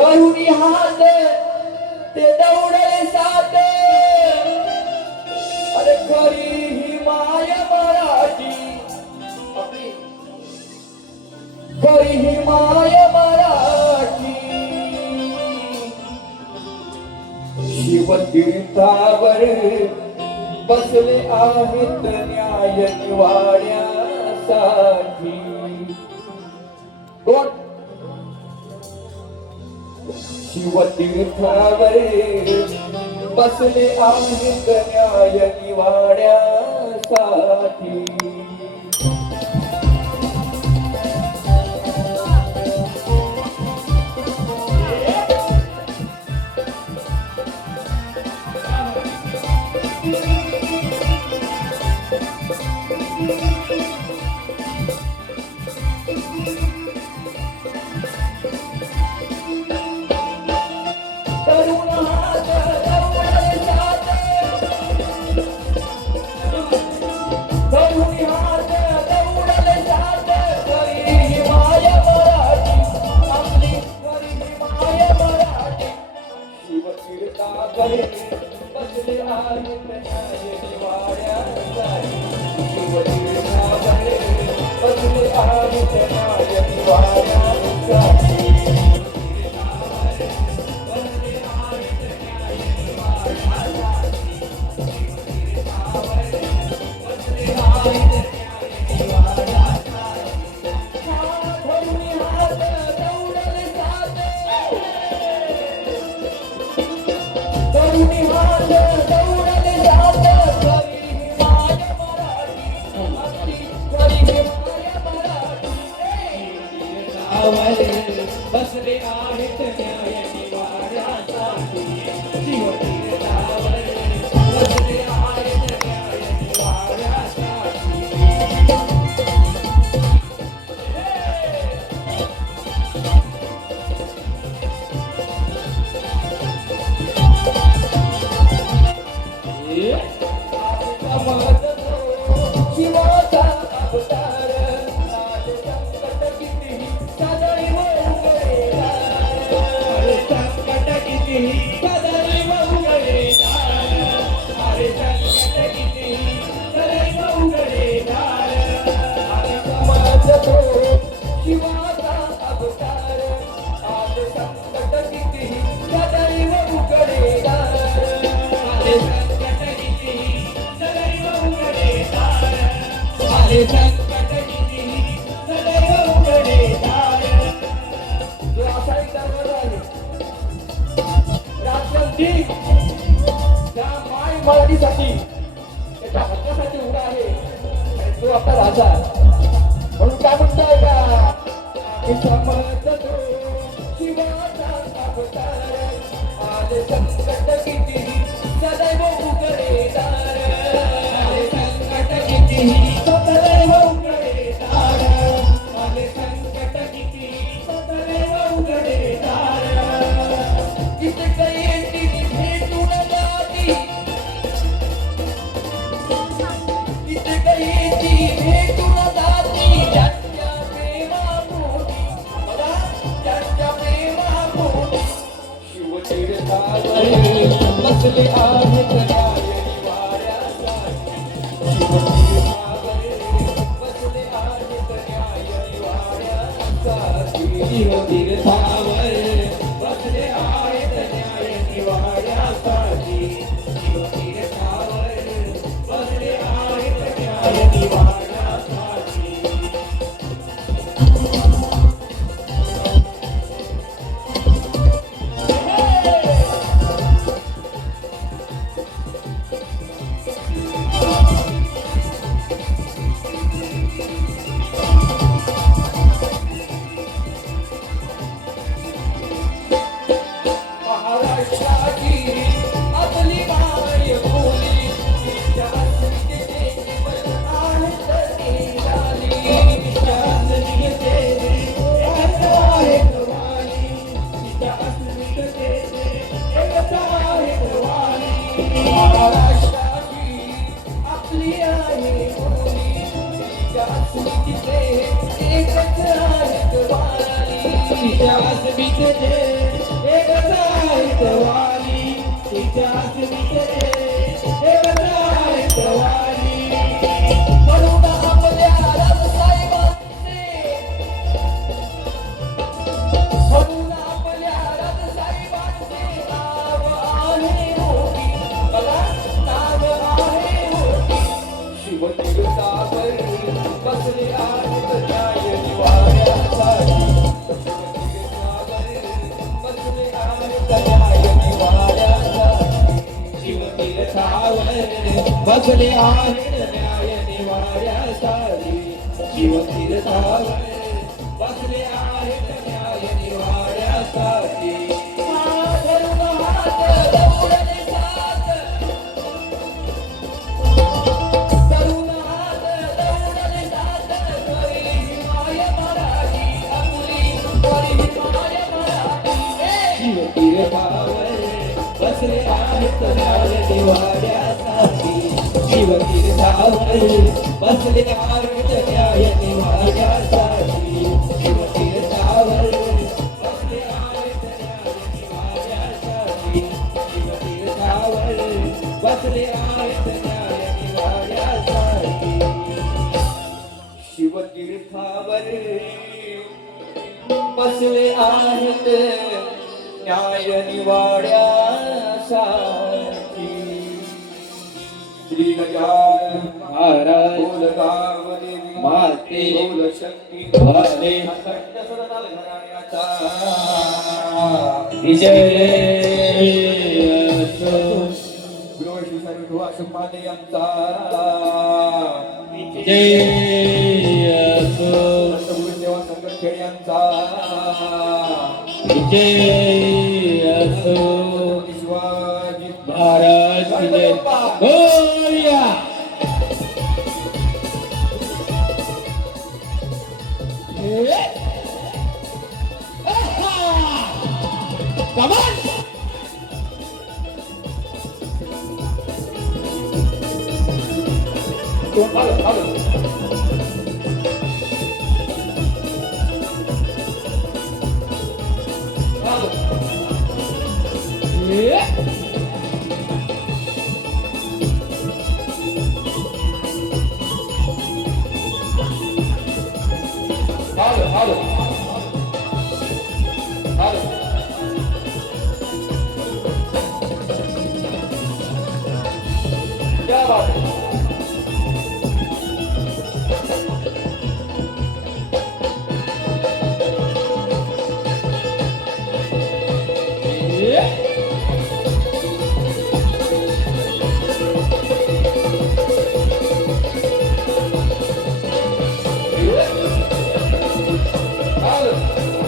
वरुणी हात ते दौडले साथ, अरे खरी ही माय मराठी, आपली खरी ही माय मराठी. शिवतीर्थावर बसले आहेत न्याय निवाड्यासाठी. कोण? शिवतीर्थावर बसले आहेत न्याय निवाड्यासाठी. बसले आहेत न्याय निवाड्यासाठी. शिवतीर्थावर बसले आहेत न्याय निवाड्यासाठी. बसले आहेत न्याय निवाड्यासाठी. शिवतीर्थावर बसले आहेत न्याय निवाड्यासाठी. शिवाचा अवतार आज संकट कितीही सदैव उघडेदार. संकट कितीही सदैव उघडेदार. अरे संकट कितीही सदैव उघडेदार. अरे समजतो शिवाचा अवतार आज संकट कितीही सदैव उघडेदार. अरे संकट कितीही सदैव उघडेदार. अरे संकट कितीही सदैव उघडेदार. जो असा एक दरवाजा आहे राष्ट्रपती त्या माय मराठीसाठी त्याच्या हक्कासाठी उभा आहे आणि तो आपला राजा. म्हणून काय म्हणताय का की समजतो शिवाचा अवतार आज संकट कितीही सदैव उघडेदार. अरे संकट कितीही सदैव उघडेदार. अरे संकट कितीही सदैव उघडेदार. इथे काही भेटून जाती, इथे काही भेटून जाती ज्यांच्या प्रेमापोटी, बघा ज्यांच्या प्रेमापोटी. शिवतीर्थावर बसले आहेत न्याय निवाड्यासाठी. शिवतीर्थावर बसले आहेत न्याय निवाड्यासाठी. शिवतीर्थावर बसले आहेत न्याय निवाड्यासाठी. शिवतीर्थावर बसले आहेत न्याय निवाड्यासाठी. महाराष्ट्राची आपली माय बोली तिच्या अस्मितेचे जीवन आहेत निराली. तिच्या अस्मितेचे एकच आहे कमाली. तिच्या अस्मितेचे एकच आहे कमाली. महाराष्ट्राची आपली आहे बोली तिच्या अस्मितेचे एकच आहे कमाली. तिच्या अस्मितेचे शिवतीर्थावर बसले आहेत न्याय निवाड्यासाठी शिवतीर्थावर बसले आहेत न्याय निवाड्यासाठी धरून हात दौडले साथ धरून हात दौडले साथ करी माय मराठी आपली करी माय मराठी शिवतीर्थावर बसले आहेत न्याय निवाड्यासाठी शिवतीर्थावर बसले आहेत न्याय निवाड्यासाठी शिवतीर्थावर बसले आहेत न्याय निवाड्यासाठी शिवतीर्थावर बसले आहेत न्याय निवाड्यासाठी शिवतीर्थावर बसले आहेत न्याय निवाड्यासाठी श्री गजानन महाराज बोल गावदेवी माते बोल शक्ती भवाने अखंड सदनाल घराण्याचा विजय असो गृहशी सर्व संपादे आमचा विजय असो सेवा संघ खेड्यांचा विजय असो शिवाजी महाराज की जय बोलिया Come on! Follow. Yeah. Follow. क्या बात है Follow.